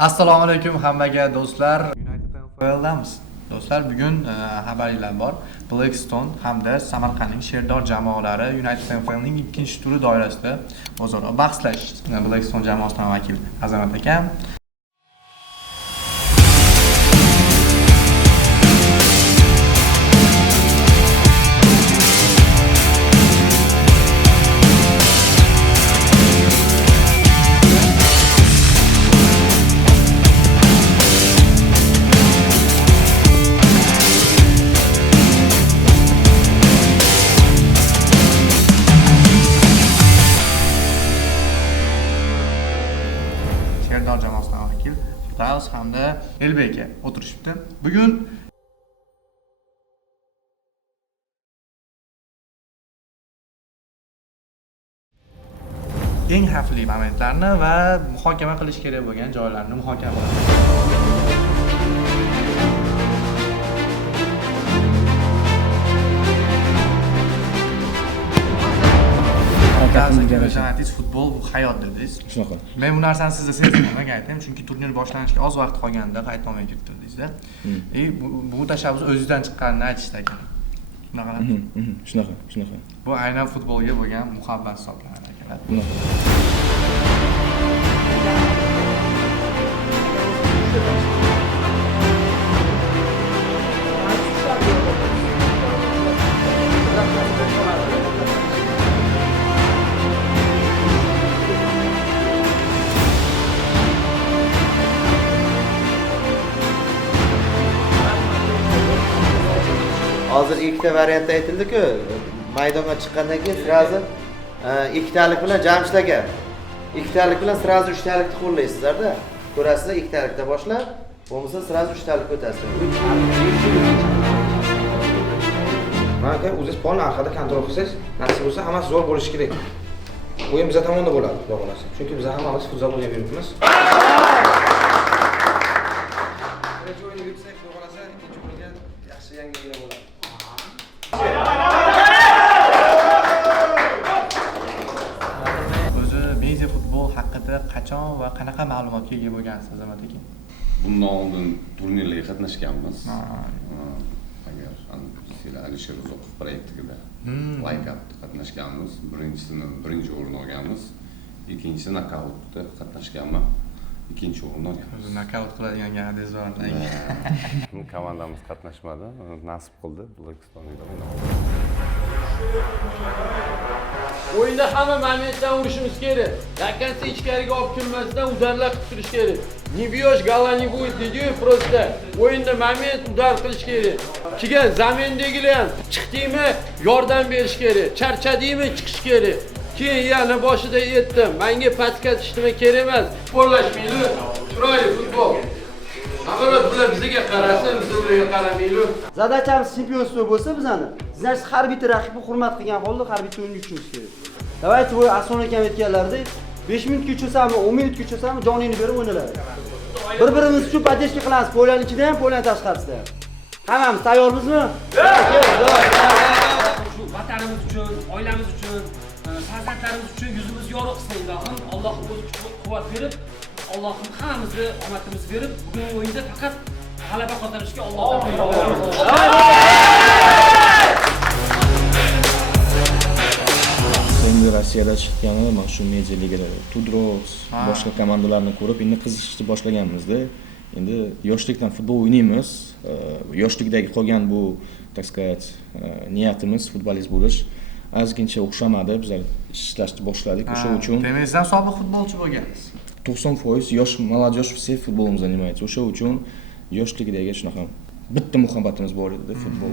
Assalomu alaykum hammaga do'stlar. United NFL'damiz. Do'stlar, bugun xabarlar bor. Blackstone hamda Samarqandning Sherdor jamoalari United NFL'ning ikkinchi turi doirasida o'zaro bahslashdi. Blackstone jamoasidan vakil Azamat akam jamoasidan vakil Taos hamda Elbeka o'tirishibdi. Bugun eng xavfli momentlarni va muhokama qilish kerak bo'lgan joylarni muhokama qilamiz. Futbol bu hayot dedingiz. Shunaqa. Men bu narsani sizga sezganman, aytdim, chunki turnir boshlanishiga oz vaqt qolganida qaytolmay ketdingiz-da. Bu tashabbus o'zingizdan chiqqanini aytishdi ekan. Shunaqa. Bu aynan futbolga bo'lgan muhabbat hisoblanadi akalar. Hozir ikkita variant aytildi-ku, maydonga chiqqandan keyin sirazi ikkitalik bilan Jamshid aka, ikkitalik bilan sirazi uchtalikni qo'llaysizlar-da. Ko'rasizlar, ikkitalikda boshlab, bo'lmasa sirazi uchtalikka o'tasizlar. Mana aka, o'zingiz polni orqada kontrol qilsangiz, nasib bo'lsa hammasi zo'r bo'lishi kerak. O'yin bizga tomonda bo'ladi, xudo xolasa. Chunki biz hammamiz futzal o'ynab yuribmiz. Birinchi o'yinni yutsak, xudo xolasa, ikkinchi o'yinga yaxshi yangiliklar bo'ladi. O'zi media futbol haqida qachon va qanaqa ma'lumotga ega bo'lgansiz, Azamat aka? Bundan oldin turnirlarga qatnashganmiz. Agar sizlar Alisher Uzoqov proyektida Like Up qatnashganmiz. Birinchi o'rin olganmiz. Ikkinchisi nokautda qatnashganman. Ikkinchi o'rin olganmiz. O'zi nokaut qiladigan gardingiz bor. Komandamiz qatnashmadi. Nasib qildi Blackstone'da O'yinda hamma momentdan urishimiz kerak. Yakansi ichkariga olib kirmasdan udarlar qilib turish kerak. Не бьешь, гола не будет, deydi-yu, просто o'yinda moment udar qilish kerak. Kelgan zamindagilar ham chiqdingmi, yordam berish kerak. Charchadingmi, chiqish kerak. Keyin yana boshida aytdim, menga paskatishni kerak emas. Futbollashmaydi, chiroyli futbol. Avvalo bular bizga qarasin, biz ularga qaramaylik. Zadachamiz chempionство bo'lsa bizani, значит har bitta raqibni hurmat qilgan holda har bitta o'yinga tushishimiz kerak. Давайте bu Ason akam aytganlaridek 5 minutga cho'sami, 10 minutga cho'sami joningni berib o'ynaladi. Bir-birimiz uchun podдержка qilamiz, poyani ichida ham, poyani tashqarisida ham. Hammamiz tayyormizmi? Shu vatanimiz uchun, oilamiz uchun, farzandlarimiz uchun yuzimiz yorug' qilsin ilohim. Alloh o'z kuch-quvvat berib, Allohim hammamizni omadimizni berib, bugungi o'yinda faqat g'alaba qozonishga Allohdan Endi Rossiyada chiqqani mana shu media ligada Tudros, boshqa komandalarni ko'rib, endi qiziqishni boshlaganmizda. Endi yoshlikdan futbol o'ynaymiz. Yoshlikdagi qolgan bu, так сказать, niyatimiz futbolist bo'lish ozgincha o'xshamadi. Bizlar ishlashni boshladik. O'sha uchun Demak, siz ham sobiq futbolchi bo'lgansiz. 90% yosh, молодежь все футболом занимается. O'sha uchun yoshligidagi shunaqa bitta muhabbatimiz bor edi futbol.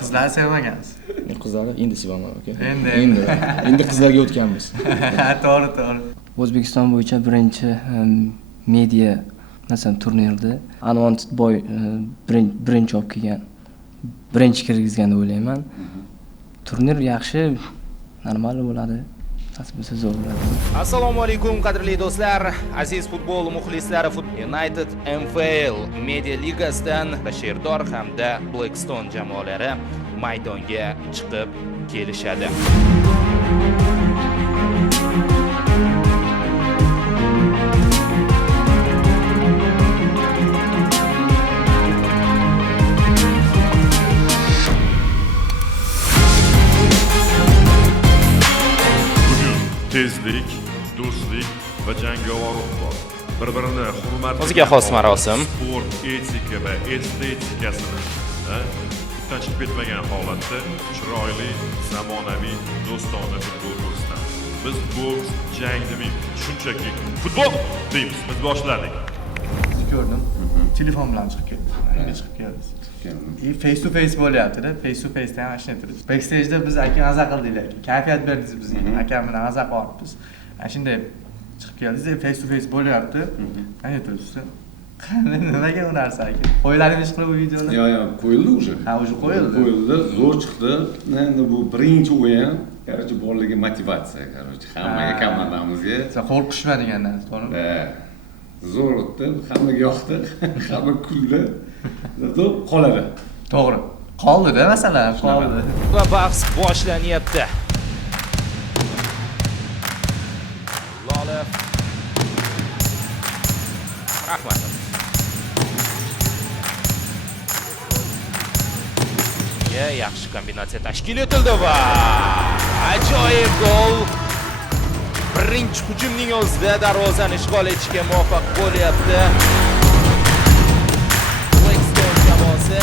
Qizlarni sevmagansiz. Qizlarni endi sevaman aka. Endi qizlarga o'tganmiz. To'g'ri. O'zbekiston bo'yicha birinchi media turnirda Unwanted Boy birinchi olib kelgan. Birinchi kirgizgan deb o'ylayman. Turnir yaxshi, normal bo'ladi. Assalomu alaykum qadrli do'stlar, aziz futbol muxlislari. United NFL Media Ligasidan Sherdor hamda Blackstone jamoalari maydonga chiqib kelishadi. tezlik, do'stlik va jangovar ruh bor. Bir-birini hurmat O'ziga xos marosim. sport etika va estetikasini puxta chiqib ketmagan holatda chiroyli, zamonaviy, do'stona futbol ko'rsatamiz. Biz boks, jang demaymiz, shunchaki futbol deymiz. Biz boshladik. Sizni ko'rdim. Telefon bilan chiqib ketdim. Menga chiqib keldingiz. Face to face bo'lyapti-da, face to face ham ashna turibdi. Backstage'da biz aka maza qildinglar. Kayfiyat berdingiz bizga. Akam bilan maza qilibmiz. Ana shunday chiqib keldingiz, face to face bo'lyapti. Qanday turibsiz? Nimaga u narsa aka? Qo'ylaringiz qilib bu videoni? Yo'q, qo'yildi уже. Ha, уже qo'yildi. Qo'yildi, zo'r chiqdi. Endi bu birinchi o'yin. Короче, borligi motivatsiya, короче, hammaga komandamizga. Siz qo'rqishma degan narsa, to'g'rimi? Zo'r o'tdi, hammaga yoqdi, hamma kuldi. Zato qoladi. To'g'ri. Qoldi-da masalan, qoldi. Va bahs boshlanyapti. Lola. Rahmatov. Yaxshi kombinatsiya tashkil etildi va ajoyib gol. Birinchi hujumning o'zida darvozani ishg'ol etishga muvaffaq bo'lyapti. Blackstone jamoasi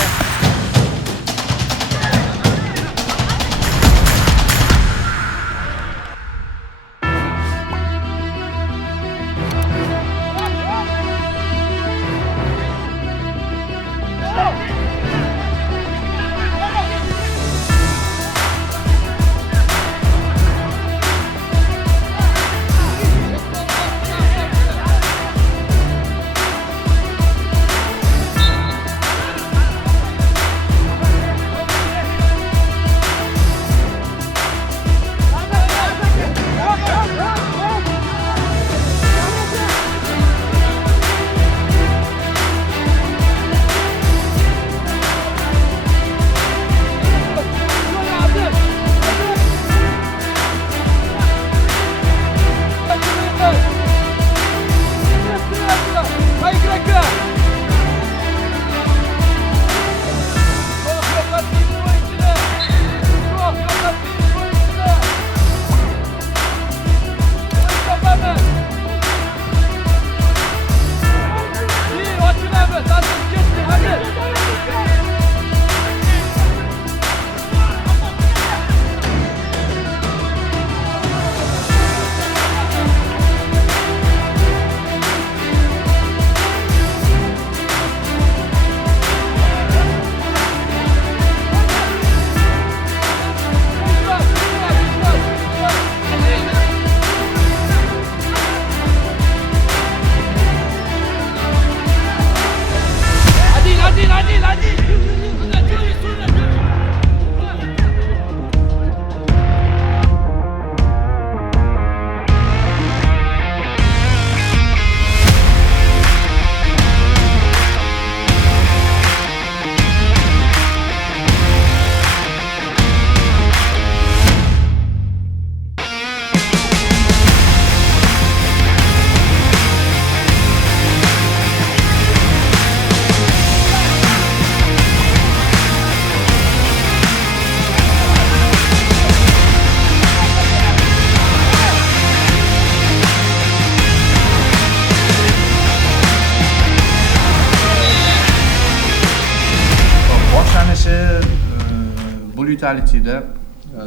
Brutality'da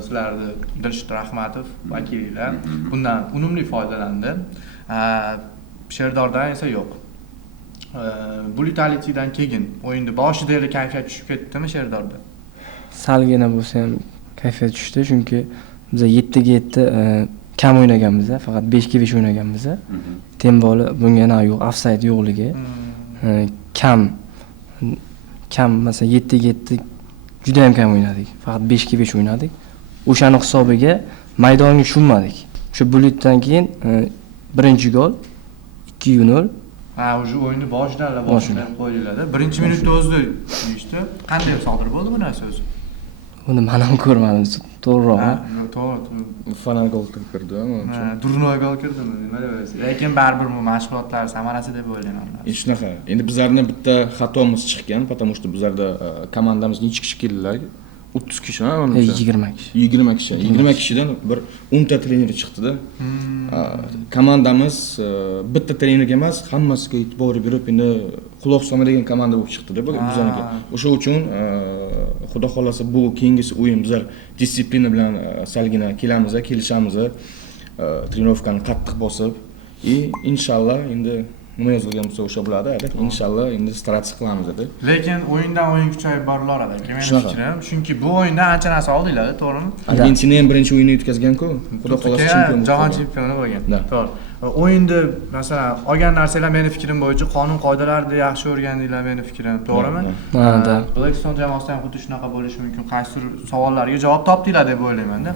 sizlarni Dilshod Rahmatov vakillar bundan unumli foydalandi. Sherdordan esa yo'q. Brutality'dan keyin o'yinda boshida kayfiyat tushib ketdimi Sherdorda? Salgina bo'lsa ham kayfiyat tushdi, chunki biz 7 ga 7 kam o'ynaganmiz, faqat 5 ga 5 o'ynaganmiz. Temboli bunga na yo'q, offside yo'qligi. Kam masalan 7 ga 7 juda ham kam o'ynadik. Faqat 5 ga 5 o'ynadik. O'shani hisobiga maydonga tushmadik. O'sha bulutdan keyin birinchi gol 2-0. O'sha o'yinni boshidan qo'ydilar-da. Birinchi minutda o'zida deyishdi. Qanday sodir bo'ldi bu narsa o'zi? Uni men ham ko'rmadim, to'g'riroq. To'g'ri. Fanal gol kirdi, menimcha. Durnoy gol kirdimi? Nima deysiz? Lekin baribir bu mashg'ulotlar samarasi deb o'ylayman. Shunaqa. Endi bizlarning bitta xatomiz chiqqan, потому что bizlarda komandamizga 2 kishi keldilar. 30 kishi, ha, menimcha. 20 kishi. 20 kishi. 20 kishidan bir 10 ta trener chiqdi-da. Komandamiz bitta trenerga emas, hammasiga e'tibor berib, endi quloq solmaydigan komanda bo'lib chiqdi-da bizlarga. O'sha uchun xudo xolasa bu keyingisi o'yin bizlar disiplina bilan salgina kelamiz, kelishamiz. Trenirovkani qattiq bosib, inshaalloh endi nima yozilgan bo'lsa o'sha bo'ladi, inshaalloh endi strategiya qilamiz dedi. Lekin o'yindan o'yin kuchayib borilaradi aka. Mening fikrim, chunki bu o'yindan ancha narsa oldinglar, to'g'rimi? Argentina ham birinchi o'yinni o'tkazgan-ku. Xudo xolasa chempion bo'ldi. Jahon chempioni bo'lgan. To'g'ri. O'yinda masalan olgan narsalar mening fikrim bo'yicha qonun qoidalarni yaxshi o'rgandinglar mening fikrim, to'g'rimi? Ha, Blackstone jamoasida ham xuddi shunaqa bo'lishi mumkin. Qaysidir savollarga javob topdinglar deb o'ylayman-da.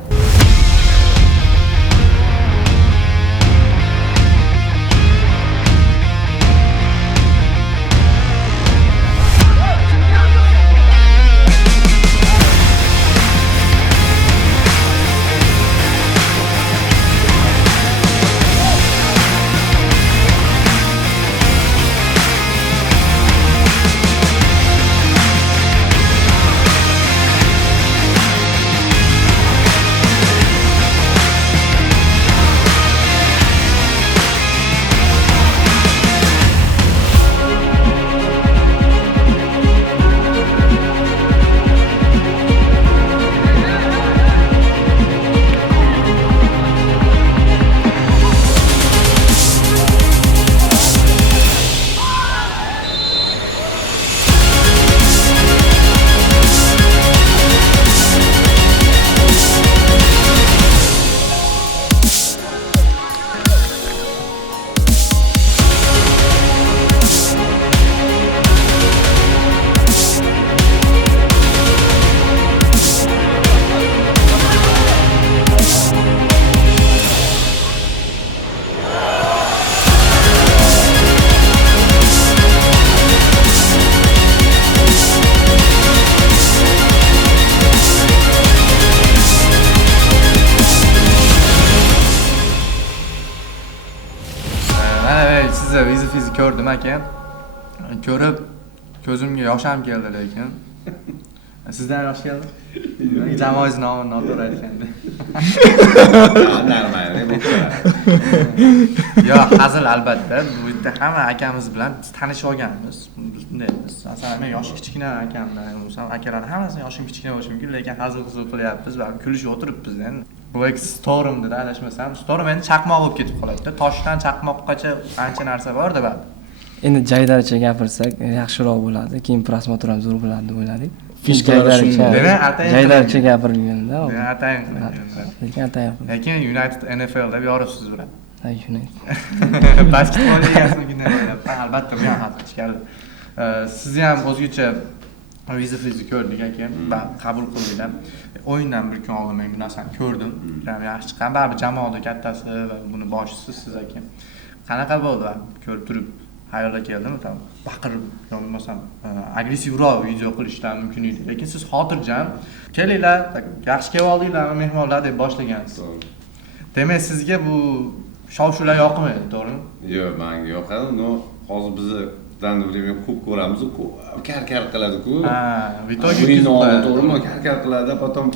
Sizni fizik ko'rdim aka. Ko'rib ko'zimga yosh ham keldi lekin. Sizdan yosh keldi? Jamoangiz nomini noto'g'ri aytganda. Yo'q, hazil albatta. Bu yerda hamma akamiz bilan tanishib olganmiz. Bundaymiz. Masalan, men yoshi kichkina akamdan, o'sam akalar hammasi yoshim kichkina bo'lishi mumkin, lekin hazil qilyapmiz va kulishib o'tiribmiz endi. Black Storm deb adashmasam, Storm endi chaqmoq bo'lib ketib qoladi-da. Toshdan chaqmoqgacha ancha narsa bor-da ba'zi. Endi jaydaricha gapirsak yaxshiroq bo'ladi. Keyin prosmotr ham zo'r bo'ladi deb o'yladik. Jaydaricha gapirilganda. Lekin atayin. Lekin United NFL deb yoribsiz bilan. Ha, United. Basketbol ligasini albatta bu ham haqli chiqadi. Sizni ham o'zgacha fizik ko'rdik aka va qabul qildinglar. O'yindan bir kun oldin men bu narsani ko'rdim. Yaxshi chiqqan. Baribir jamoada kattasi va buni boshchisi siz aka. Qanaqa bo'ldi? Ko'rib turib hayolga keldimi? Baqirib yoki bo'lmasam agressivroq video qilishdan mumkin edi. Lekin siz xotirjam kelinglar, yaxshi kelib oldinglarmi mehmonlar deb boshlagansiz. Demak, sizga bu shov-shuvlar yoqmaydi, to'g'rimi? Yo'q, menga yoqadi. No, hozir bizni dandan время ko'p ko'ramiz, kar-kar qiladi-ku. Ha, vitoga to'g'rimi? Kar-kar qiladi, potom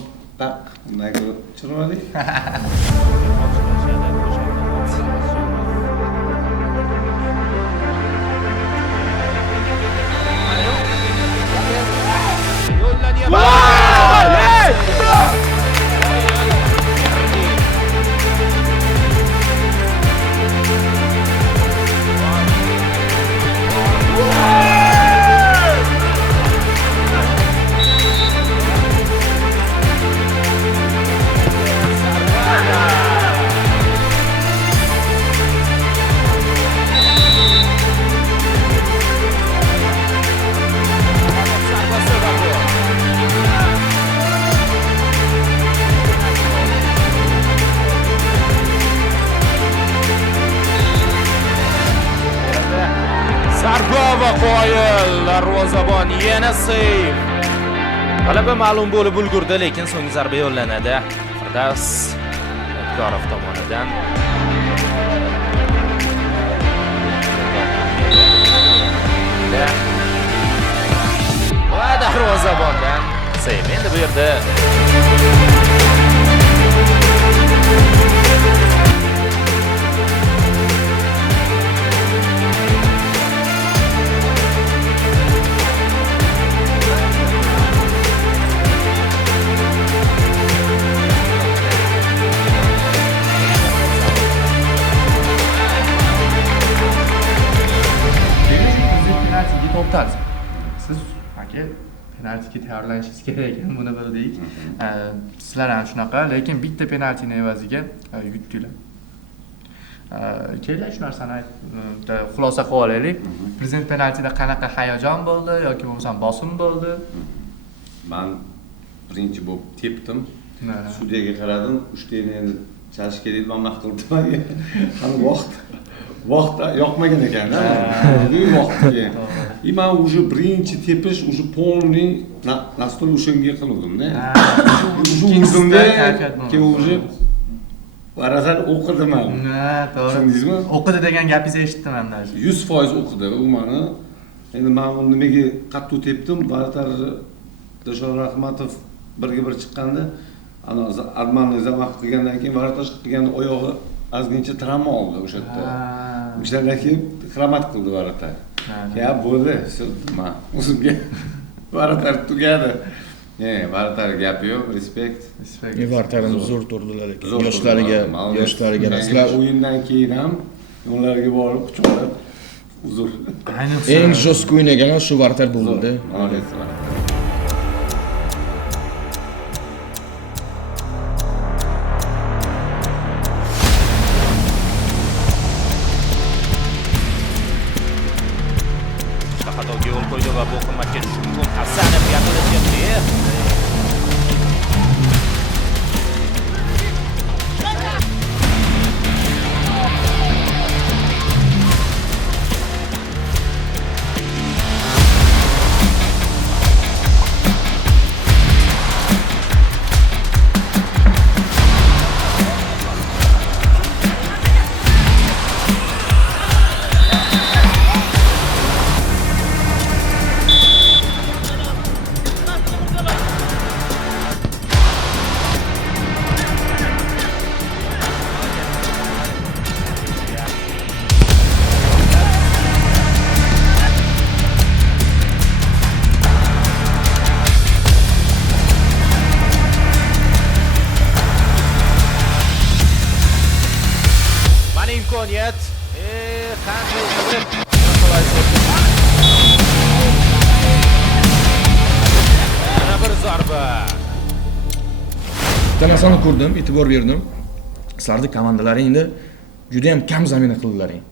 tak, unaqa chiroyli. Darvozabon yana seyv. G'alaba ma'lum bo'lib ulgurdi, lekin so'nggi zarba yo'llanadi. Firdavs Abdurov tomonidan. Va darvozabondan Kasayev endi bu yerda penaltiga to'xtaldik. Siz aka penaltiga tayyorlanishingiz kerak ekan, buni bildik. Sizlar ham shunaqa, lekin bitta penaltini evaziga yutdinglar. Kelinglar shu narsani xulosa qilib olaylik. Prezident penaltida qanaqa hayajon bo'ldi yoki bo'lmasam bosim bo'ldi? Men birinchi bo'lib tepdim. Sudyaga qaradim, 3 tani endi chalish kerak deb mamlahat qildim. Hali vaqt yoqmagan ekan-da. Bu vaqtga. И men уже birinchi tepish, уже полный настроy o'shanga qildim-da. O'zimda keyin уже Barazan o'qidi men. To'g'ri. Tushundingizmi? O'qidi degan gapingizni eshitdim ham. 100% o'qidi u meni. Endi men uni nimaga qattiq tepdim? Baratar Dashor Rahmatov birga bir chiqqanda, ana Armanni zamaq qilgandan keyin Baratar qilganda oyog'i ozgincha travma oldi o'sha yerda. O'shandan keyin hurmat qildi Baratar. Ya bo'ldi, men o'zimga Baratar tugadi. Baratar gapi yo'q, respekt. Baratarni zo'r turdilar ekan. Yoshlariga sizlar o'yindan keyin ham ularga borib quchoqlab uzr. Eng jo'sku o'ynagan shu Baratar bo'ldi. Молодец. xatoga yo'l qo'ydi va bu qimmatga tushishi mumkin. Hasanov yakunlayapti. imkoniyat. Qanday qilib yana bir zarba. Tanasini ko'rdim, e'tibor berdim. Sizlarning komandalaringda juda ham kam zamina qildilaring.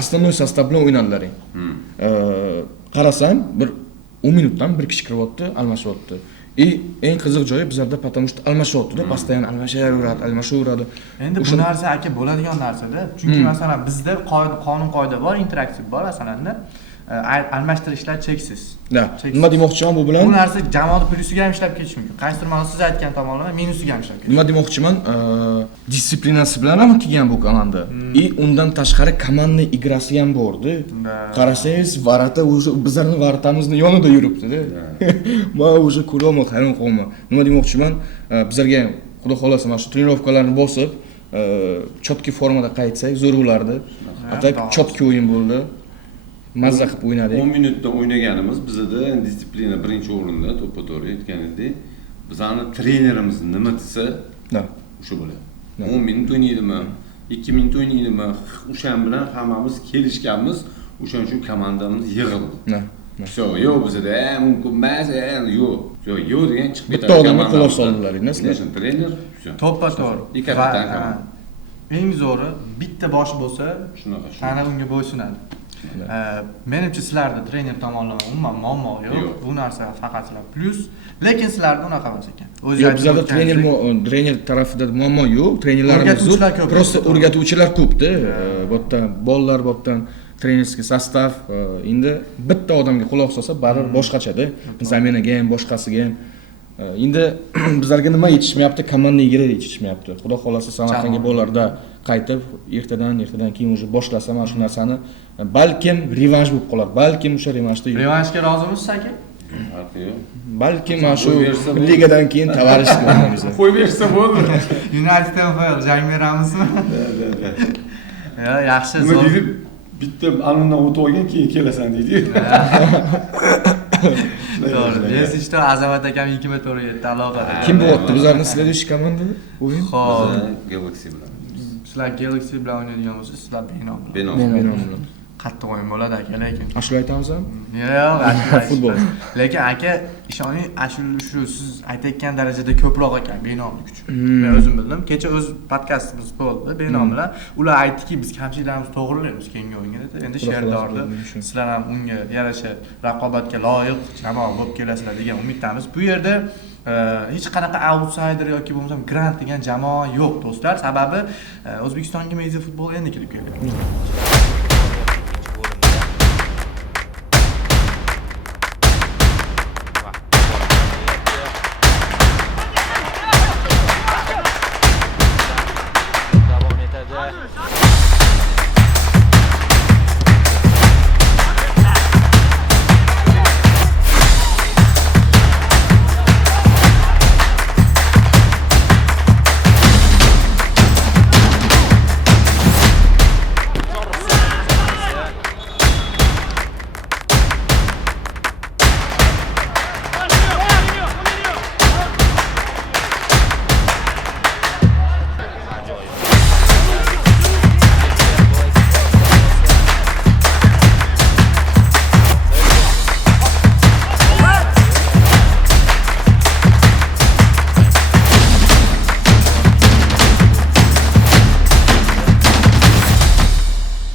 Основной sostav bilan o'ynadilaring. Qarasam, bir 10 minutdan bir kishi kiryapti, almashyapti. Eng qiziq joyi bizlarda потому что almashyapti-da, постоянно almashaveradi. Endi bu narsa aka bo'ladigan narsa-da. Chunki masalan bizda qonun-qoida bor, interaktiv bor asalanda. Almashtirishlar cheksiz. Nima demoqchiman bu bilan? Bu narsa jamoat plyusiga ham ishlab ketish mumkin. Qaysidir mana siz aytgan tomonlama minusiga ham ishlab ketish. Nima demoqchiman? Disiplinasi bilan ham kelgan bu komanda. Undan tashqari komanda igrasi ham bordi. Qarasangiz, Varata o'zi bizlarning Varatamizni yonida yuribdi-da. Men o'zi ko'raman, hayron qolaman. Nima demoqchiman? Bizlarga xudo xolasa mana shu trenirovkalarni bosib, chotki formada qaytsak zo'r bo'lardi. Atak chotki o'yin bo'ldi. Mazza qilib o'ynadik. 10 minutda o'ynaganimiz bizda disiplina birinchi o'rinda, to'ppa-to'g'ri aytganingdek. Bizning trenerimiz nima desa, o'sha bo'ladi. 10 minut o'ynaydimi, 2 minut o'ynaydimi, o'shan bilan hammamiz kelishganmiz, o'shaning uchun komandamiz yig'ildi. Все, yo'q bizda mumkin emas, yo'q degan chiqib ketadi. Bitta odamga quloq soldilaring, sizlar. Trener, to'ppa-to'g'ri. Eng zo'ri bitta bosh bo'lsa, tana unga bo'ysunadi. Menimcha sizlarda trener tomonidan umuman muammo yo'q. Bu narsa faqat sizlar plus, lekin sizlarda unaqa emas ekan. Bizlarda trener tarafida muammo yo'q. Trenerlarimiz zo'r, просто o'rgatuvchilar ko'p-da. Bu yerda bolalar, bu yerdan trenerskiy sostav, endi bitta odamga quloq solsa baribir boshqacha-da. Zaminaga ham, boshqasiga ham. Endi bizlarga nima yetishmayapti? Komanda igrada yetishmayapti. Xudo xolasa Samarqandga bolalarda qaytib, ertadan keyin o'zi boshlasam mana shu narsani balkim revansh bo'lib qolar. Balkim o'sha revanshda revanshga rozimisiz aka? Farqi yo'q. Balki mana shu Qo'yib bersa bo'ldi. ligadan keyin tavarish qilamiz. Qo'yib bersa bo'ldi. United NFL jang beramizmi? Ya, yaxshi, Nima zo'r. deydi? Bitta anundan o'tib olgan keyin kelasan deydi. To'g'ri. Jesishto Azamat akam 2m7 aloqa. Kim bo'lyapti bizlarni следующий komandada? O'yin? Xo'p. Galaxy bilan. Sizlar Galaxy bilan o'ynaydigan bo'lsangiz, sizlar Benom bilan. Benom. Benom bilan. Qattiq o'yin bo'ladi aka, lekin. Ashula aytamizmi? Yo'q, Futbol. Lekin aka, ishoning, shu siz aytayotgan darajada ko'proq ekan Benomning kuchi. Men o'zim bildim. Kecha o'z podkastimiz bo'ldi Benom bilan. Ular aytdiki, biz kamchiliklarimizni to'g'rilaymiz keyingi o'yinga dedi. Endi Sherdorni sizlar ham unga yarasha raqobatga loyiq jamoa bo'lib kelasizlar degan umiddamiz. Bu yerda hech qanaqa outsider yoki bo'lmasam grant degan jamoa yo'q do'stlar. Sababi O'zbekistonga Media futbol endi kelib keldi. Davom etadi.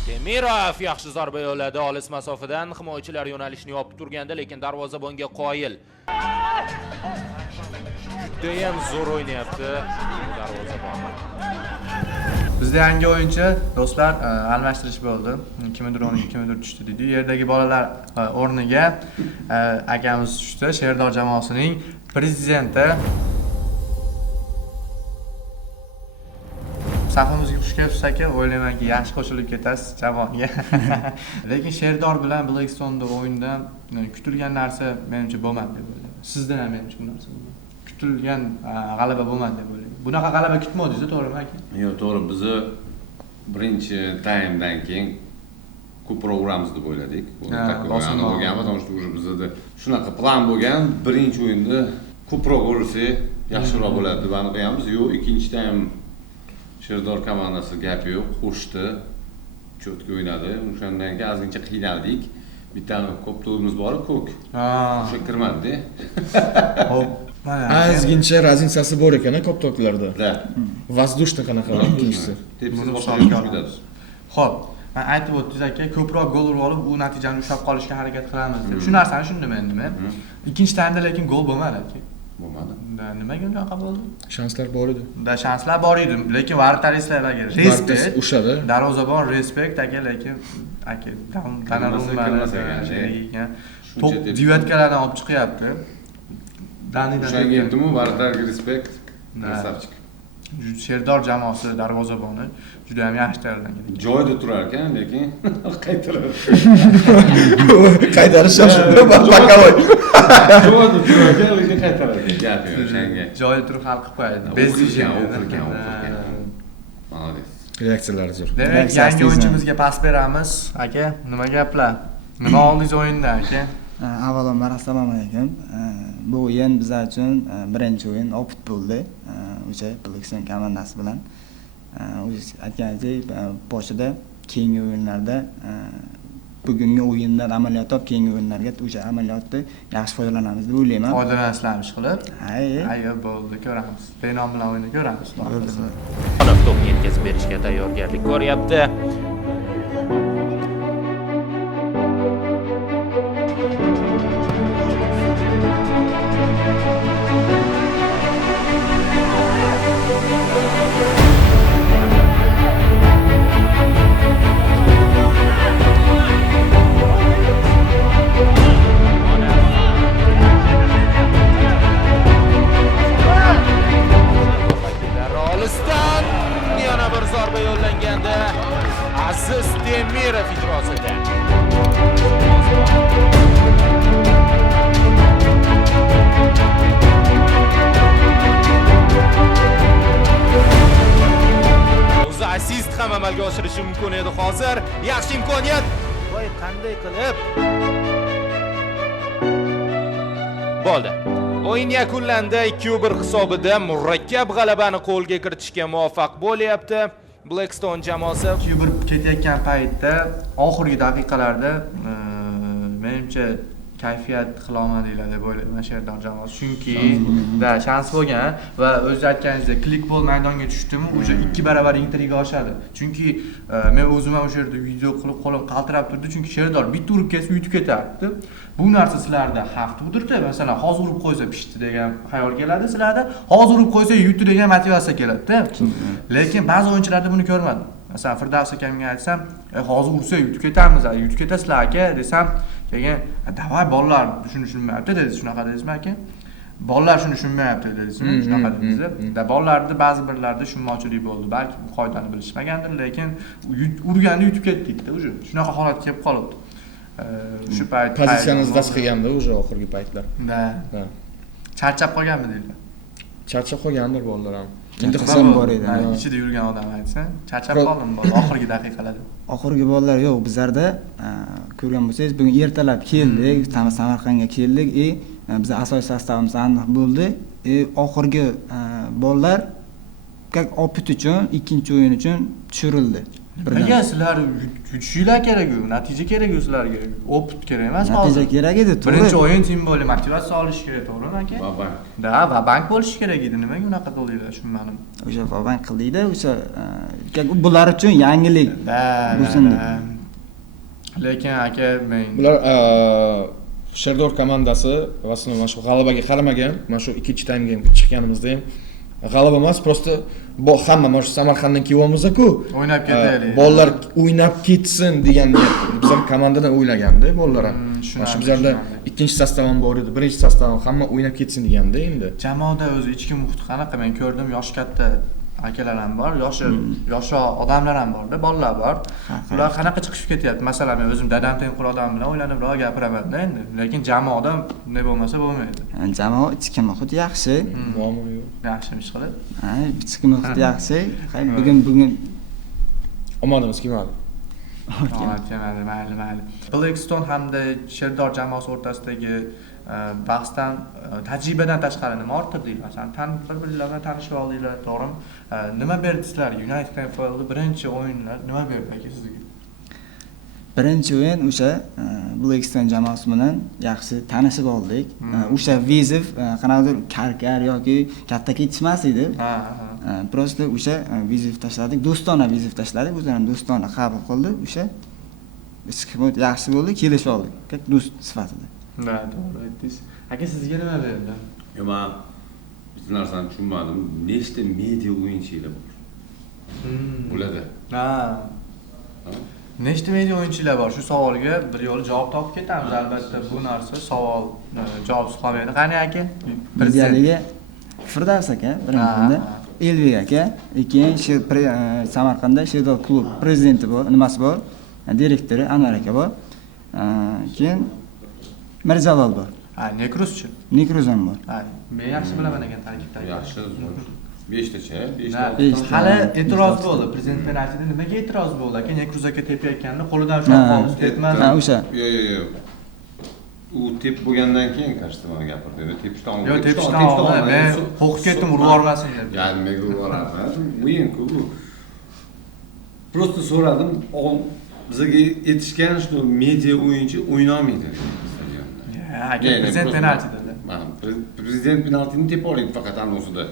Demirov yaxshi zarba yo'lladi olis masofadan. Himoyachilar yo'nalishni yopib turganda, lekin darvozabonga qoyil. Judayam zo'r o'ynayapti darvozabon. Bizda yangi o'yinchi do'stlar almashtirish bo'ldi. Kimdir o'rniga kimdir tushdi dedi. Yerdagi bolalar o'rniga akamiz tushdi. Sherdor jamoasining prezidenti. Safimizga xush kelibsiz aka, o'ylaymanki yaxshi qo'shilib ketasiz jamoaga. Lekin Sherdor bilan Blackstone'da o'yinda kutilgan narsa menimcha bo'lmadi deb o'ylayman. Sizdan ham menimcha bu narsa bo'lmadi. Kutilgan g'alaba bo'lmadi deb o'ylayman. Bunaqa g'alaba kutmadingiz, to'g'rimi aka? Yo'q, to'g'ri. Bizni birinchi taymdan keyin ko'proq uramiz deb o'yladik. Uni takrorlab bo'lgan, потому что уже bizda shunaqa plan bo'lgan. Birinchi o'yinda ko'proq ursak yaxshiroq bo'ladi deb aniqlayapmiz. Yo'q, ikkinchi taym Sherdor komandasi gap yo'q, qo'shdi, cho'tga o'ynadi. O'shandan keyin ozgincha qiynaldik. Bittani ko'p to'rimiz bor, ko'k. O'sha kirmadi-da. Xo'p, Ozgincha razницasi bor ekan ko'p-to'klarda. Da. Воздушно qanaqa ikkinchisi. Tepsiz boshqa ketadi. Xo'p, men aytib o'tdingiz aka, ko'proq gol urib olib, u natijani ushlab qolishga harakat qilamiz deb. Shu narsani tushundim endi men. Ikkinchi taymda lekin gol bo'lmadi aka. Bo'lmadi. Nimaga unaqa bo'ldi? Shanslar bor edi. Shanslar bor edi, lekin vartarislarga respekt. Ushadi. Darvozabon respekt aka, lekin aka top divatkalardan olib chiqyapti. O'shanga aytdim-ku, vartarga respekt. Krasavchik. Sherdor jamoasi darvozaboni juda ham yaxshi tayyorlangan. Joyida turar ekan, lekin qaytaradi. Qaytarish shoshilar, bakkavoy. Joyida turar ekan, lekin qaytaradi. Gap yo'q o'shanga. Joyida turib hal qilib qo'yadi. Bezishgan, o'qirgan. Молодец. Reaksiyalari zo'r. Demak, yangi o'yinchimizga pas beramiz. Aka, nima gaplar? Nima oldingiz o'yindan aka? Avvalambor assalomu alaykum. Bu o'yin bizlar uchun birinchi o'yin opit bo'ldi. O'sha Blackstone komandasi bilan. O'zingiz aytganingizdek, boshida keyingi o'yinlarda bugungi o'yindan amaliyot olib, keyingi o'yinlarga o'sha amaliyotni yaxshi foydalanamiz deb o'ylayman. Foydalanishlarmiz qilib. Ayyo, bo'ldi, ko'ramiz. Benom bilan o'yinni ko'ramiz. To'pni yetkazib berishga tayyorgarlik ko'ryapti. Olisdan yana bir zarba yo'llanganda hozir yaxshi imkoniyat. Voy, qanday qilib? Bo'ldi. O'yin yakunlandi. 2-1 hisobida murakkab g'alabani qo'lga kiritishga muvaffaq bo'lyapti. Blackstone jamoasi 2-1 ketayotgan paytda oxirgi daqiqalarda menimcha kayfiyat qilolmadinglar deb o'ylayman Sherdor jamoasi. Chunki shans bo'lgan va o'zingiz aytganingizdek klikbol maydonga tushdimi, o'sha 2 barobar intriga oshadi. Chunki men o'zim ham o'sha yerda video qilib qo'lim qaltirab turdi, chunki Sherdor bitta urib kelsa yutib ketardi. Bu narsa sizlarda xavf tug'dirdi. Masalan, hozir urib qo'ysa pishdi degan xayol keladi sizlarda. Hozir urib qo'ysa yutdi degan motivatsiya keladi-da. Lekin ba'zi o'yinchilarda buni ko'rmadim. Masalan, Firdavs akamga aytsam, hozir ursa yutib ketamiz, yutib ketasizlar aka desam, keyin "Davay bolalar shuni tushunmayapti" dedi. Shunaqa deysizmi aka? Bolalar shuni tushunmayapti dedingizmi? Shunaqa dedingiz. Bolalarda ba'zi birlarda tushunmovchilik bo'ldi. Balki bu qoidani bilishmagandir, lekin urganda yutib ketdik-da o'sha. Shunaqa holat kelib qolibdi. Shu payt Pozitsiyangizni bas qilganda o'sha oxirgi paytlar. Da. Charchab qolganmi deydilar? Charchab qolgandir bolalar ham. Endi Qasam bor edi. Ichida yurgan odam aytsa, charchab qoldim oxirgi daqiqalarda. Oxirgi bolalar yo'q, bizlarda ko'rgan bo'lsangiz, bugun ertalab keldik, Samarqandga keldik, biz asosiy sostavimiz aniq bo'ldi. Oxirgi bolalar opit uchun, ikkinchi o'yin uchun tushirildi. Nega sizlar yutishinglar kerak-ku, natija kerak-ku sizlarga. Opit kerak emasmi? Natija kerak edi, to'g'ri. Birinchi o'yin tim bo'li motivatsiya olish kerak, to'g'rimi aka? Va-bank. Va bank bo'lish kerak edi. Nimaga unaqa qildinglar, tushunmadim. O'sha va-bank qildikda, o'sha bular uchun yangilik bo'lsin deb. Lekin aka men bular Sherdor komandasi aslida mana shu g'alabaga qaramagan, mana shu ikkinchi taymga chiqqanimizda ham g'alaba emas, prosta hamma mana shu Samarqanddan kelyapmiz-ku. O'ynab ketaylik. Bolalar o'ynab ketsin degan niyat. Bizlar komandadan o'ylaganda bolalar ham. Mana shu bizlarda ikkinchi sostav ham bor edi, birinchi sostav ham hamma o'ynab ketsin deganda endi. Jamoada o'zi ichki muhit qanaqa? Men ko'rdim, yoshi katta akalar ham bor, yoshroq odamlar ham bor-da, bolalar bor. Ular qanaqa chiqishib ketyapti? Masalan, men o'zim dadam tengqur odam bilan o'ylanibroq gapiraman-da endi. Lekin jamoada ne bo'lmasa bo'lmaydi. Jamoa ichki muhit yaxshi. Muammo yo'q. Yaxshimish qilib. Ichki muhit yaxshi. Bugun omonimiz kelmadi. Mayli. Blackstone hamda Sherdor jamoasi o'rtasidagi bahsdan tajribadan tashqari nima orttirdinglar? Masalan, bir-birlar bilan tanishib oldinglar, to'g'rimi? Nima berdi sizlarga United NFL'da birinchi o'yinlar nima berdi aka sizga? Birinchi o'yin o'sha Blackstone jamoasi bilan yaxshi tanishib oldik. O'sha viziv qanaqadir karkar yoki katta ketishmas edi. Prosta o'sha viziv tashladik, do'stona viziv tashladik, o'zlarini do'stona qabul qildi. O'sha ichki muhit yaxshi bo'ldi, kelishib oldik, do'st sifatida. To'g'ri aytdingiz. Aka sizga nima berdi? Men bir narsani tushunmadim. Nechta media o'yinchilar bor? Bo'ladi. Nechta media o'yinchilar bor? Shu savolga bir yo'l javob topib ketamiz. Albatta bu narsa savol javobsiz qolmaydi. Qani aka? Prezidentligiga Firdavs aka birinchi, Elbek aka, keyin Samarqandda Sherdor klub prezidenti bor, nimasi bor? Direktori Anvar aka bor. Keyin Mirjalol bor. Nekruschi. Nekruz ham bor. Men yaxshi bilaman ekan tarkibdagi. Yaxshi. 5tacha, 5ta. Hali e'tiroz bo'ldi. Prezident penaltida nimaga e'tiroz bo'ldi? Aka Nekruz aka tepayotganda qo'lidan ushlab qoldi, tepmadi. O'sha. Yo'q. U tep bo'lgandan keyin qarshi mana gapirdi. Tepishdan oldin. Yo'q, tepishdan oldin. Men qo'rqib ketdim, urib yubormasin deb. Yani nimaga urib yuboradi? O'yin-ku bu. Prosta so'radim, bizga aytishgan shu media o'yinchi o'ynolmaydi. Prezident penaltida. Prezident penaltini tepa oladi faqat anonsida.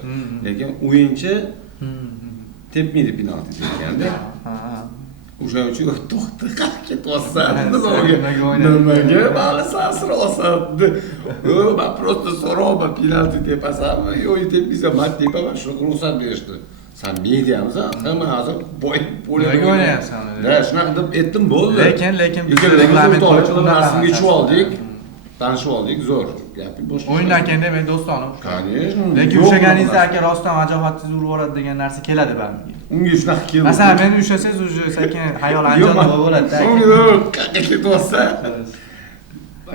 Lekin o'yinchi tepmaydi penalti deganda. O'sha uchun to'xta qilib ketyapsan. Nimaga mali sasir osadi. Men prosta so'rayman penalti tepasanmi? Yo'q, tepmaysan, men tepaman, shu ruxsat berishdi. Sen mediamiz, hamma hozir boy bo'ladi. Nega o'ynayapsan? Shunaqa deb aytdim, bo'ldi. Lekin biz reglament rasmga tushib oldik. Tanishib oldik, zo'r. Gapi boshqa. O'yindan keyin men do'stona. Конечно. Lekin ushlaganingizda aka rostdan vajohatsiz urib yuboradi degan narsa keladi baribir. Unga shunaqa keldi. Masalan, meni ushlasangiz уже sekin hayol anjom bo'ladi. Yo'q, qayerga ketyapsa.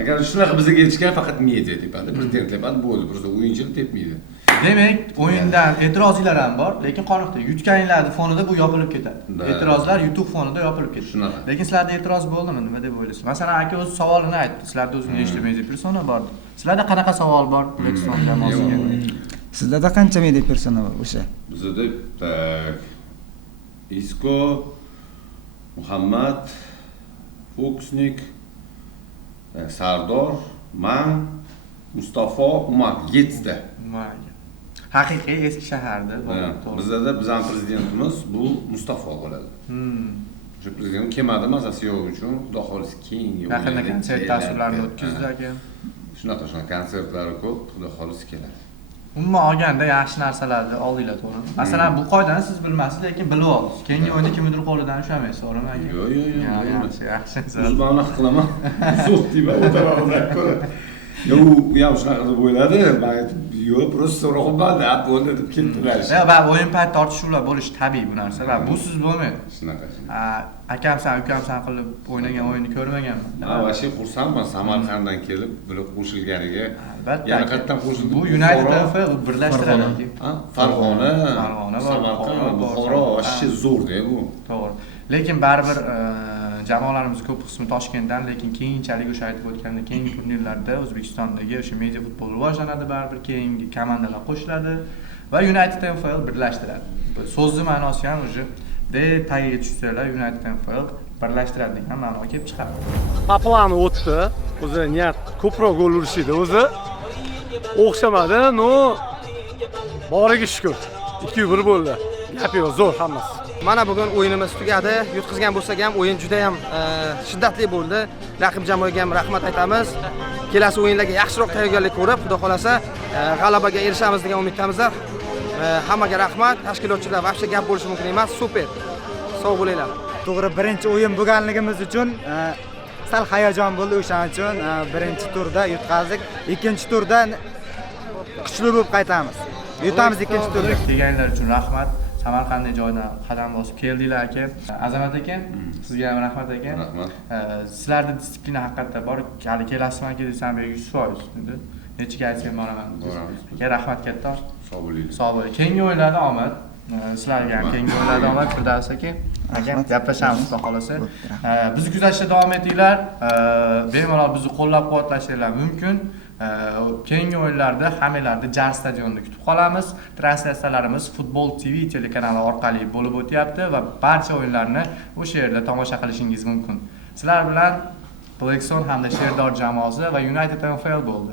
Agar shunaqa bizga aytishgan faqat media tepadi, prezident tepadi, bo'ldi, просто o'yinchini tepmaydi. Demak, o'yindan e'tirozlar ham bor, lekin qoniqdi. Yutganinglarning fonida bu yopilib ketadi. E'tirozlar YouTube fonida yopilib ketadi. Shunaqa. Lekin sizlarda e'tiroz bo'ldimi? Nima deb o'ylaysiz? Masalan, aka o'z savolini aytdi. Sizlarda o'zini eshitmaydi persona bor. Sizlarda qanaqa savol bor O'zbekiston jamoasiga? Sizlarda qancha media persona bor o'sha? Bizda Isko, Muhammad, Fokusnik, Sardor, man, Mustafa, Umar 7 ta. Haqiqiy eski shaharda. Bizda bizning prezidentimiz bu Mustafa bo'ladi. O'sha prezident kelmadi mazasi yo'q uchun, xudo xolisi keyingi yaqinda konsert dasturlarini o'tkazdi aka. Shunaqa konsertlari ko'p, xudo xolisi keladi. Umuman olganda yaxshi narsalarni oldinglar, to'g'rimi? Masalan, bu qoidani siz bilmaysiz, lekin bilib olasiz. Keyingi o'yinda kimnidir qo'lidan ushlamaysiz, to'g'rimi aka? Yo'q. Yaxshi. O'zbekni qilaman. Zo'r deb o'tiraman ko'ra. Yo, u ham shunaqa deb o'yladi. Men aytdim, yo'q, просто so'roqmadi, bo'ldi deb ketdilar. Va o'yin payti tortishuvlar bo'lishi tabiiy bu narsa va busiz bo'lmaydi. Shunaqa. Akamsan, ukamsan qilib o'ynagan o'yinni ko'rmaganman. Men vashi xursandman Samarqanddan kelib, bular qo'shilganiga. Albatta. Yana qayerdan qo'shildi? Bu United NFL birlashtiradi. Farg'ona, Samarqand, Buxoro, vashi zo'rda bu. To'g'ri. Lekin baribir jamoalarimiz ko'p qismi Toshkentdan, lekin keyinchalik o'sha aytib o'tgandek, keyingi turnirlarda O'zbekistondagi o'sha media futbol rivojlanadi, baribir keyingi komandalar qo'shiladi va United NFL birlashtiradi. So'zni ma'nosi ham o'sha tagiga tushsalar United NFL birlashtiradi degan ma'no kelib chiqadi. Paplani o'tdi. O'zi niyat ko'proq gol urish edi o'zi. O'xshamadi, no. Boriga shukur. 2-1 bo'ldi. Gapi yo'q, zo'r hammasi. Mana bugun o'yinimiz tugadi. Yutqizgan bo'lsak ham o'yin juda ham shiddatli bo'ldi. Raqib jamoaga ham rahmat aytamiz. Kelasi o'yinlarga yaxshiroq tayyorgarlik ko'rib, xudo xolasa g'alabaga erishamiz degan umiddamizlar. Hammaga rahmat. Tashkilotchilar vaqtga gap bo'lishi mumkin emas. Super. Sog' bo'linglar. To'g'ri, birinchi o'yin bo'lganligimiz uchun sal hayajon bo'ldi, o'shaning uchun birinchi turda yutqazdik. Ikkinchi turda kuchli bo'lib qaytamiz. Yutamiz ikkinchi turda. Kelganlar uchun rahmat. Samarqandda joydan qadam bosib keldinglar aka. Azamat aka, sizga ham rahmat aka. Rahmat. Sizlarda disiplina haqiqatda bor. Hali kelasizman aka desam 100% dedi. Nechiga aytsam boraman. Aka rahmat katta. Sog' bo'linglar. Sog' bo'ling. Keyingi o'yinlarda omad. Sizlarga ham keyingi o'yinlarda omad. Firdavs aka. Aka gaplashamiz xudo xolasa. Bizni kuzatishda davom etinglar. Bemalol bizni qo'llab-quvvatlashingiz mumkin. Keyingi o'yinlarda hammanglarni Jar stadionida kutib qolamiz. Translyatsiyalarimiz Futbol TV telekanali orqali bo'lib o'tyapti va barcha o'yinlarni o'sha yerda tomosha qilishingiz mumkin. Sizlar bilan Blackstone hamda Sherdor jamoasi va United NFL bo'ldi.